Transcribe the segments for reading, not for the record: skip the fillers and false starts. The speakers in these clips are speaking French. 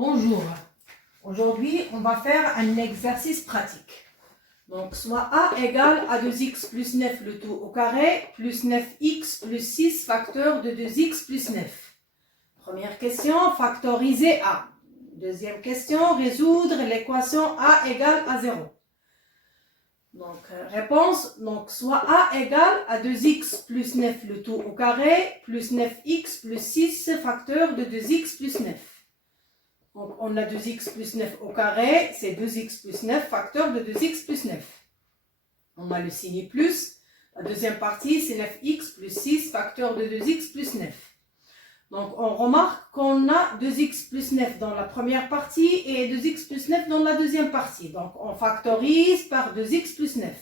Bonjour, aujourd'hui on va faire un exercice pratique. Donc soit a égale à 2x plus 9 le tout au carré, plus 9x plus 6 facteur de 2x plus 9. Première question, factoriser a. Deuxième question, résoudre l'équation a égale à 0. Donc réponse, donc soit a égale à 2x plus 9 le tout au carré, plus 9x plus 6 facteur de 2x plus 9. Donc, on a 2x plus 9 au carré, c'est 2x plus 9 facteur de 2x plus 9. On a le signe plus. La deuxième partie, c'est 9x plus 6 facteur de 2x plus 9. Donc, on remarque qu'on a 2x plus 9 dans la première partie et 2x plus 9 dans la deuxième partie. Donc, on factorise par 2x plus 9.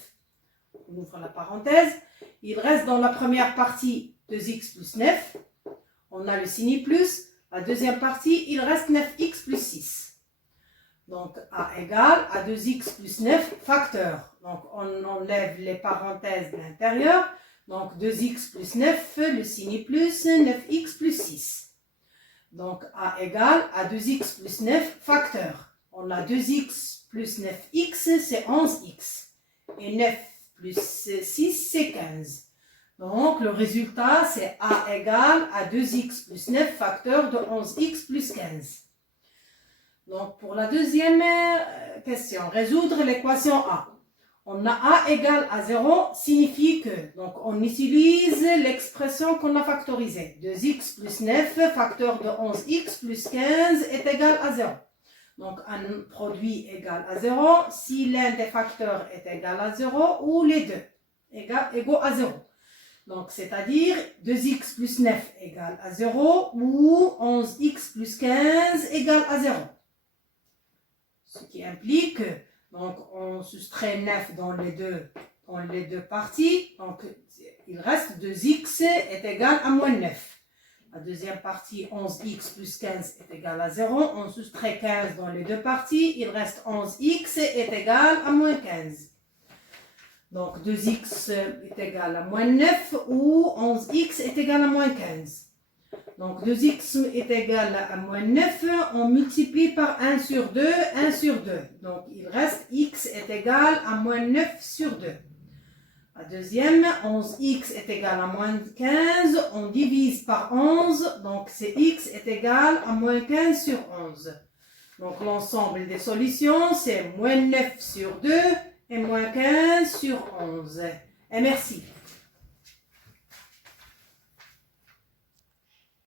On ouvre la parenthèse. Il reste dans la première partie 2x plus 9. On a le signe plus. La deuxième partie, il reste 9x plus 6. Donc, a égale à 2x plus 9 facteur. Donc, on enlève les parenthèses de l'intérieur. Donc, 2x plus 9, le signe plus, 9x plus 6. Donc, a égale à 2x plus 9 facteur. On a 2x plus 9x, c'est 11x. Et 9 plus 6, c'est 15. Donc, le résultat, c'est a égale à 2x plus 9 facteur de 11x plus 15. Donc, pour la deuxième question, résoudre l'équation a. On a a égale à 0 signifie que, donc on utilise l'expression qu'on a factorisée. 2x plus 9 facteur de 11x plus 15 est égal à 0. Donc, un produit égal à 0 si l'un des facteurs est égal à 0 ou les deux égaux à 0. Donc, c'est-à-dire 2x plus 9 égale à 0 ou 11x plus 15 égale à 0. Ce qui implique, donc, on soustrait 9 dans les deux parties. Donc, il reste 2x est égal à moins 9. La deuxième partie, 11x plus 15 est égal à 0. On soustrait 15 dans les deux parties. Il reste 11x est égal à moins 15. Donc, 2x est égal à moins 9 ou 11x est égal à moins 15. Donc, 2x est égal à moins 9, on multiplie par 1 sur 2, 1 sur 2. Donc, il reste x est égal à moins 9 sur 2. La deuxième, 11x est égal à moins 15, on divise par 11, donc c'est x est égal à moins 15 sur 11. Donc, l'ensemble des solutions, c'est moins 9 sur 2 et moins 15 sur 11. Et merci.